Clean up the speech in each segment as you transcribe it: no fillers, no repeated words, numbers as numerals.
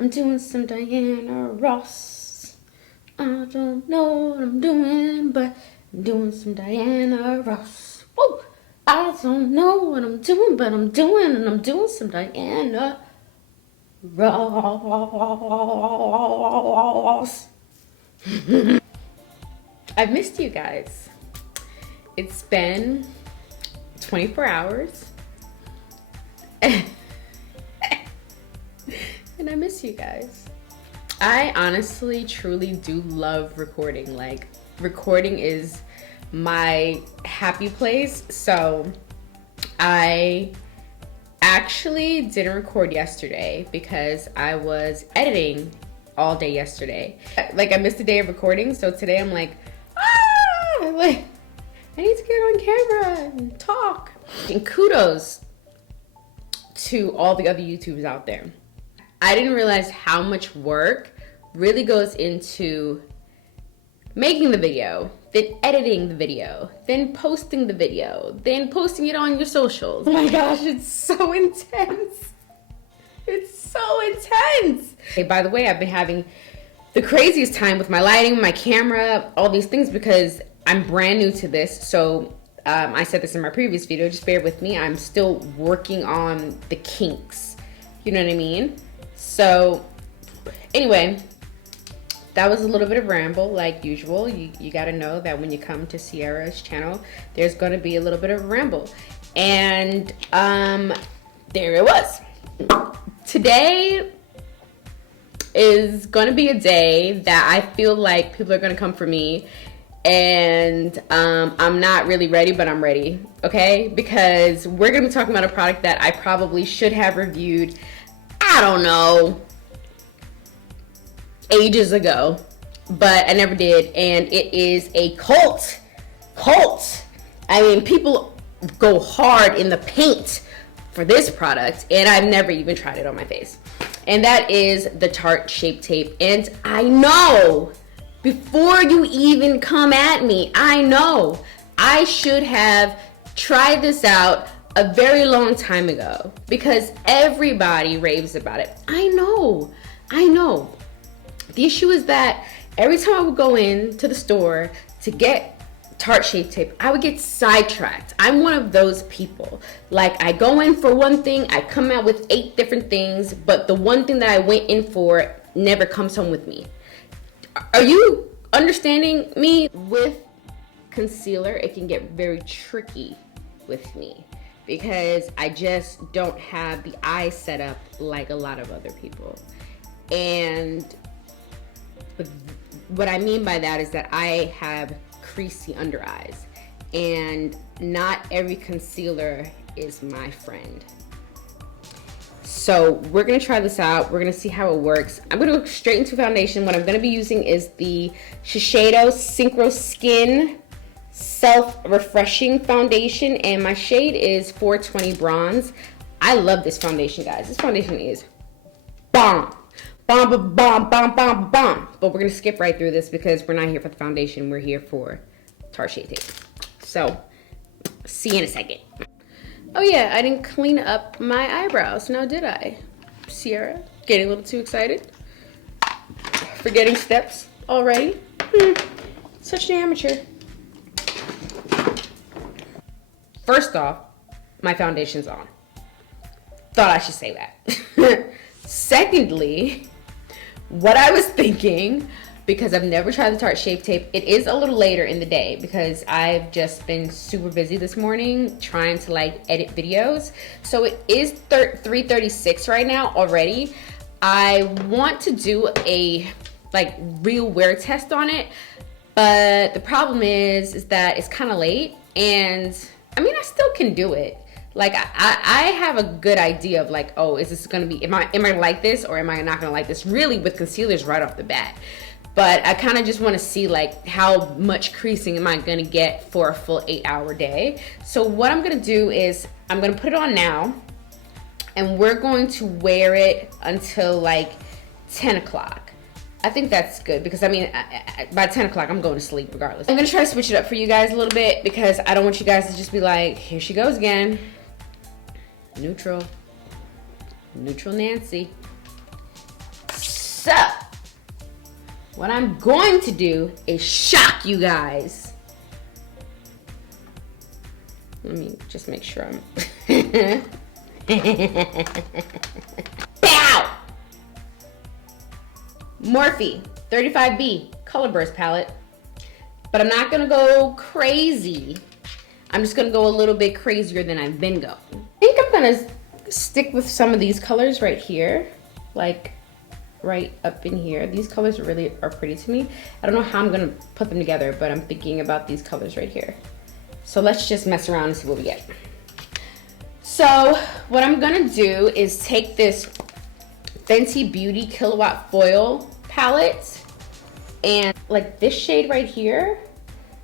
I'm doing some Diana Ross. I don't know what I'm doing, but I'm doing some Diana Ross. Woo! I don't know what I'm doing, but I'm doing some Diana Ross. I've missed you guys. It's been 24 hours. And I miss you guys. I honestly, truly do love recording. Like, recording is my happy place. So I actually didn't record yesterday because I was editing all day yesterday. Like, I missed a day of recording, so today I'm like, like, I need to get on camera and talk. And kudos to all the other YouTubers out there. I didn't realize how much work really goes into making the video, then editing the video, then posting the video, then posting it on your socials. Oh my gosh, it's so intense. It's so intense. Hey, by the way, I've been having the craziest time with my lighting, my camera, all these things because I'm brand new to this. So I said this in my previous video, just bear with me. I'm still working on the kinks. You know what I mean? So anyway, that was a little bit of ramble like usual. You gotta know that when you come to Sierra's channel, there's gonna be a little bit of a ramble. And there it was. Today is gonna be a day that I feel like people are gonna come for me, and I'm not really ready, but I'm ready, okay? Because we're gonna be talking about a product that I probably should have reviewed, I don't know, ages ago, but I never did, and it is a cult. I mean, people go hard in the paint for this product, and I've never even tried it on my face. And that is the Tarte Shape Tape. And I know, before you even come at me, I know I should have tried this out a very long time ago because everybody raves about it. I know. The issue is that every time I would go into the store to get Tarte Shape Tape, I would get sidetracked. I'm one of those people. Like, I go in for one thing, I come out with 8 different things, but the one thing that I went in for never comes home with me. Are you understanding me? With concealer, it can get very tricky with me because I just don't have the eye set up like a lot of other people. And what I mean by that is that I have creasy under eyes, and not every concealer is my friend. So we're gonna try this out. We're gonna see how it works. I'm gonna go straight into foundation. What I'm gonna be using is the Shisedo Syncro-Skin Self-Refreshing Foundation, and my shade is 420 Bronze. I love this foundation, guys. This foundation is bomb. Bomb. But we're gonna skip right through this because we're not here for the foundation. We're here for Tarte Shape Tape. So, see you in a second. Oh yeah, I didn't clean up my eyebrows. Now did I? Sierra, getting a little too excited? Forgetting steps already? Such an amateur. First off, my foundation's on. Thought I should say that. Secondly, what I was thinking, because I've never tried the Tarte Shape Tape, it is a little later in the day because I've just been super busy this morning trying to like edit videos. So it is 3:36 right now already. I want to do a like real wear test on it, but the problem is that it's kind of late, and I mean, I still can do it. Like, I have a good idea of like, oh, is this gonna be, am I like this or am I not gonna like this? Really, with concealers right off the bat. But I kind of just want to see like how much creasing am I gonna get for a full 8-hour day. So what I'm gonna do is I'm gonna put it on now, and we're going to wear it until like 10 o'clock. I think that's good because I mean, by 10 o'clock, I'm going to sleep regardless. I'm gonna try to switch it up for you guys a little bit because I don't want you guys to just be like, here she goes again. Neutral Nancy. what I'm going to do is shock you guys. Let me just make sure I'm... Bow! Morphe 35B Color Burst palette. But I'm not gonna go crazy. I'm just gonna go a little bit crazier than I've been going. I think I'm gonna stick with some of these colors right here. Like right up in here. These colors really are pretty to me. I don't know how I'm gonna put them together, but I'm thinking about these colors right here. So let's just mess around and see what we get. So what I'm gonna do is take this Fenty Beauty Killawatt Foil palette and like this shade right here,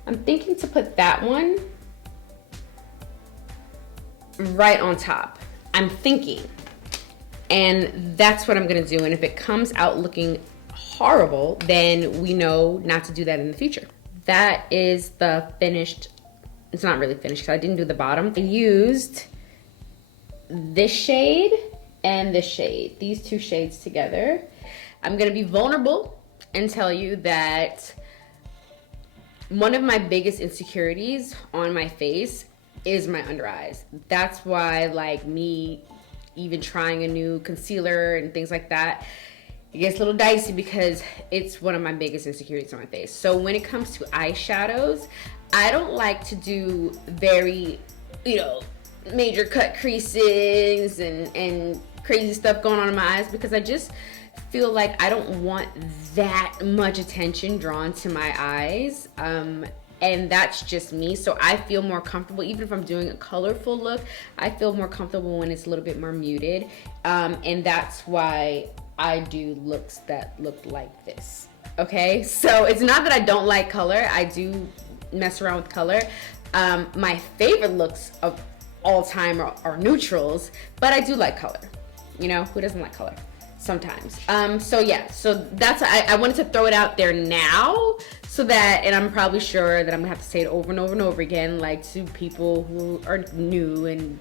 I'm thinking to put that one right on top. I'm thinking. And that's what I'm gonna do. And if it comes out looking horrible, then we know not to do that in the future. That is the finished, it's not really finished because I didn't do the bottom. I used this shade and this shade, these two shades together. I'm gonna be vulnerable and tell you that one of my biggest insecurities on my face is my under eyes. That's why, like, me even trying a new concealer and things like that, it gets a little dicey because it's one of my biggest insecurities on my face. So when it comes to eyeshadows, I don't like to do very, you know, major cut creases and crazy stuff going on in my eyes because I just feel like I don't want that much attention drawn to my eyes. And that's just me. So I feel more comfortable, even if I'm doing a colorful look, I feel more comfortable when it's a little bit more muted. And that's why I do looks that look like this. Okay, so it's not that I don't like color. I do mess around with color. My favorite looks of all time are neutrals, but I do like color. You know, who doesn't like color? Sometimes. So yeah, so that's, I wanted to throw it out there now so that, and I'm probably sure that I'm gonna have to say it over and over and over again, like to people who are new and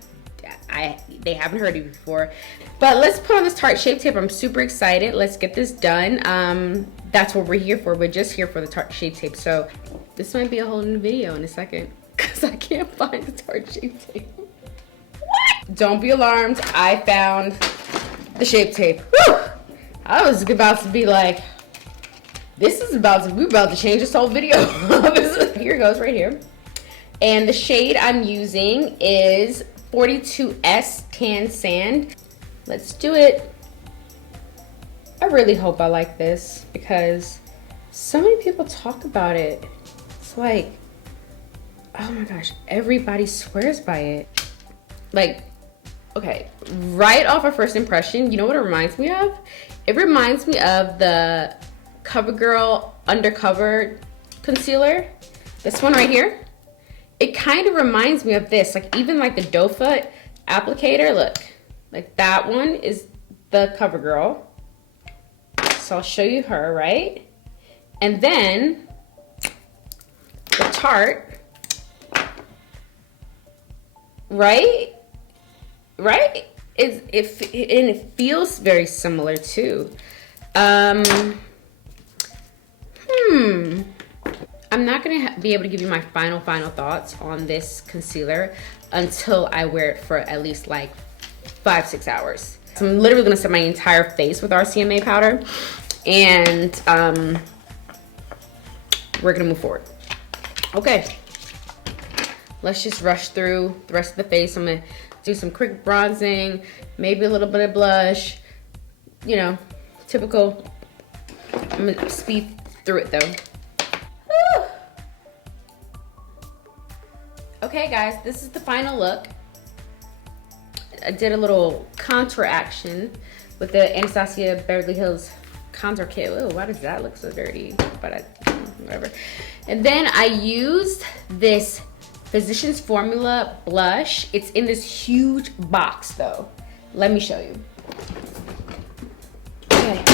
they haven't heard it before. But let's put on this Tarte Shape Tape. I'm super excited. Let's get this done. That's what we're here for. We're just here for the Tarte Shape Tape. So this might be a whole new video in a second because I can't find the Tarte Shape Tape. What? Don't be alarmed. I found the Shape Tape. Whew! I was about to be like, we're about to change this whole video. Here it goes right here. And the shade I'm using is 42S Tan Sand. Let's do it. I really hope I like this because so many people talk about it. It's like, oh my gosh, everybody swears by it. Like, okay, right off of first impression, you know what it reminds me of? It reminds me of the CoverGirl Undercover concealer. This one right here. It kind of reminds me of this, like even like the doe foot applicator, look. Like that one is the CoverGirl. So I'll show you her, right? And then the Tarte, right? Right? It feels very similar too. I'm not gonna be able to give you my final thoughts on this concealer until I wear it for at least like 5-6 hours. So I'm literally gonna set my entire face with RCMA powder and we're gonna move forward. Okay, let's just rush through the rest of the face. I'm gonna do some quick bronzing, maybe a little bit of blush, you know, typical. I'm gonna speed through it though. Whew. Okay guys, this is the final look. I did a little contour action with the Anastasia Beverly Hills contour kit. Oh, why does that look so dirty? But whatever. And then I used this Physicians Formula blush. It's in this huge box though. Let me show you. Okay.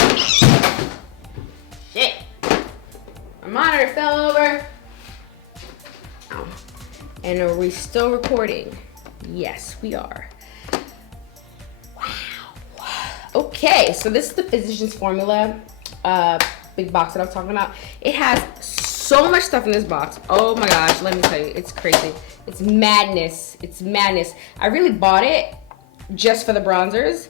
Shit. My monitor fell over. Oh. And are we still recording? Yes, we are. Wow. Okay, so this is the Physicians Formula big box that I'm talking about. It has so much stuff in this box. Oh my gosh, let me tell you, it's crazy. It's madness. It's madness. I really bought it just for the bronzers.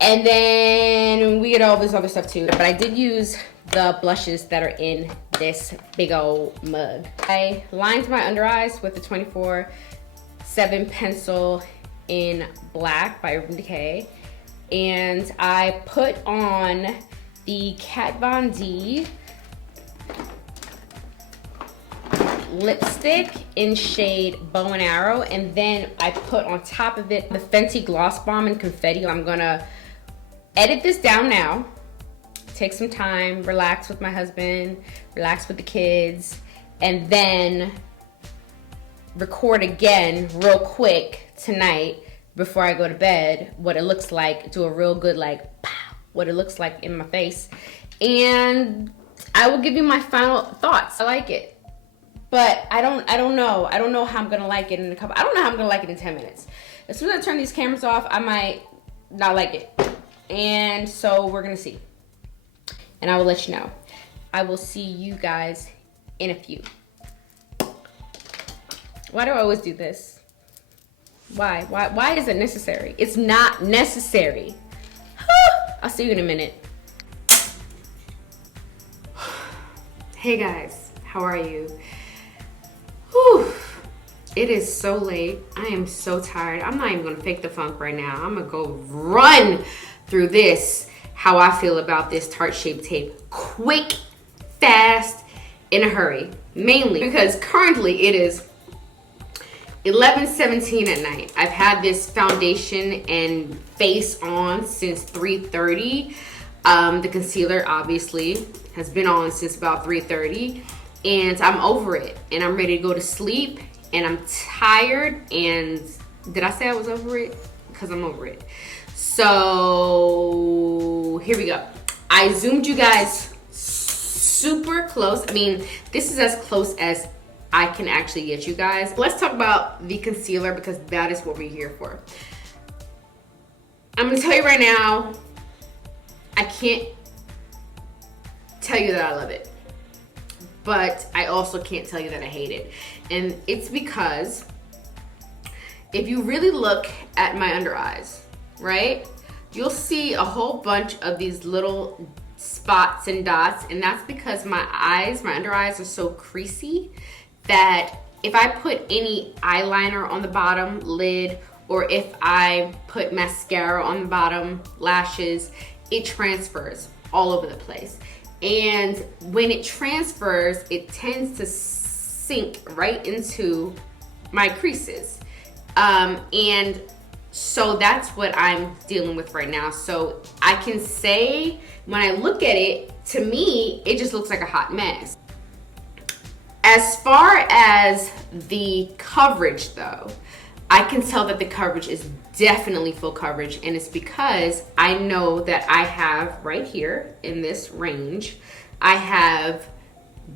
And then we get all this other stuff too. But I did use the blushes that are in this big old mug. I lined my under eyes with the 24/7 pencil in black by Decay. And I put on the Kat Von D lipstick in shade Bow and Arrow, and then I put on top of it the Fenty Gloss Bomb in Confetti. I'm gonna edit this down now, take some time, relax with my husband, relax with the kids, and then record again real quick tonight before I go to bed what it looks like, do a real good like pow, what it looks like in my face, and I will give you my final thoughts. I like it, but I don't know how I'm gonna like it in a couple. I don't know how I'm gonna like it in 10 minutes. As soon as I turn these cameras off, I might not like it, and so we're gonna see, and I will let you know. I will see you guys in a few. Why do I always do this? Why is it necessary? It's not necessary. I'll see you in a minute. Hey guys, how are you? Whew. It is so late. I am so tired. I'm not even gonna fake the funk right now. I'm gonna go run through this, how I feel about this Tarte Shape Tape. Quick, fast, in a hurry. Mainly because currently it is 11:17 at night. I've had this foundation and face on since 3:30. The concealer obviously has been on since about 3:30, and I'm over it and I'm ready to go to sleep, and I'm tired. And did I say I was over it? Because I'm over it. So here we go. I zoomed you guys super close. I mean, this is as close as I can actually get you guys. Let's talk about the concealer because that is what we're here for. I'm gonna tell you right now, I can't tell you that I love it, but I also can't tell you that I hate it. And it's because if you really look at my under eyes, right, you'll see a whole bunch of these little spots and dots, and that's because my under eyes are so creasy that if I put any eyeliner on the bottom lid, or if I put mascara on the bottom lashes, it transfers all over the place. And when it transfers, it tends to sink right into my creases. And so that's what I'm dealing with right now. So I can say, when I look at it, to me, it just looks like a hot mess. As far as the coverage though, I can tell that the coverage is definitely full coverage, and it's because I know that I have right here in this range, I have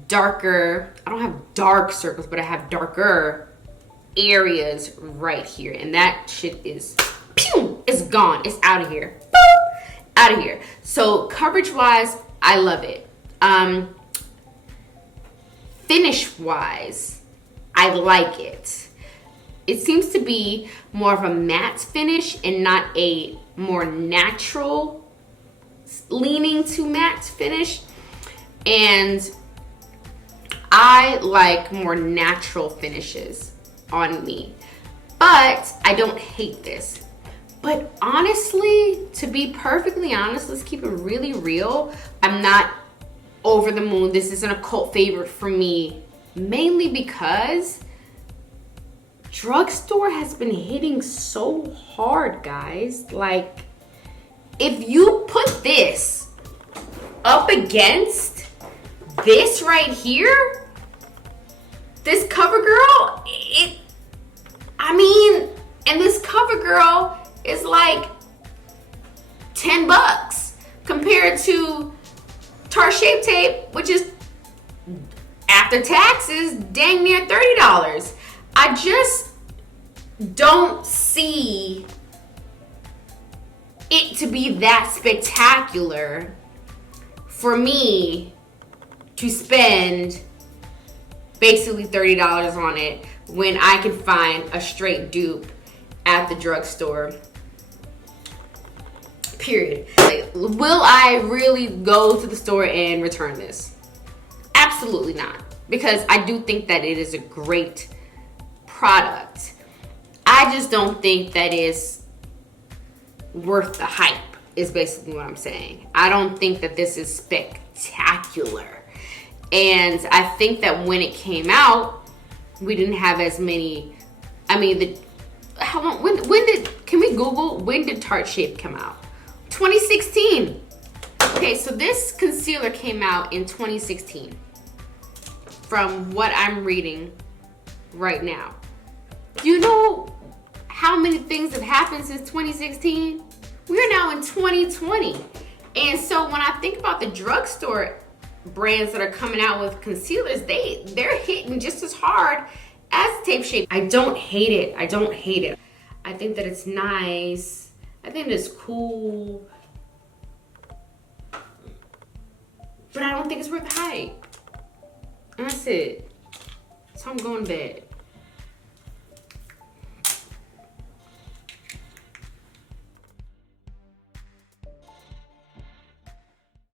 darker, I don't have dark circles, but I have darker areas right here, and that shit is, pew, it's gone, it's out of here, boop, out of here. So coverage wise, I love it. Finish wise, I like it. It seems to be more of a matte finish and not a more natural leaning to matte finish. And I like more natural finishes on me, but I don't hate this. But honestly, to be perfectly honest, let's keep it really real, I'm not over the moon. This isn't a cult favorite for me, mainly because drugstore has been hitting so hard, guys. Like, if you put this up against this right here, this CoverGirl, and this CoverGirl is like $10 compared to Tarte Shape Tape, which is after taxes dang near $30. I just don't see it to be that spectacular for me to spend basically $30 on it when I can find a straight dupe at the drugstore. Period. Like, will I really go to the store and return this? Absolutely not. Because I do think that it is a great product. I just don't think that it's worth the hype, is basically what I'm saying. I don't think that this is spectacular. And I think that when it came out, we didn't have as many, I mean, how long, when did, can we Google, when did Tarte Shape come out? 2016. Okay, so this concealer came out in 2016 from what I'm reading right now. Do you know how many things have happened since 2016? We're now in 2020. And so when I think about the drugstore brands that are coming out with concealers, they're hitting just as hard as Tape Shape. I don't hate it. I don't hate it. I think that it's nice. I think it's cool. But I don't think it's worth the hype. And that's it. So I'm going to bed.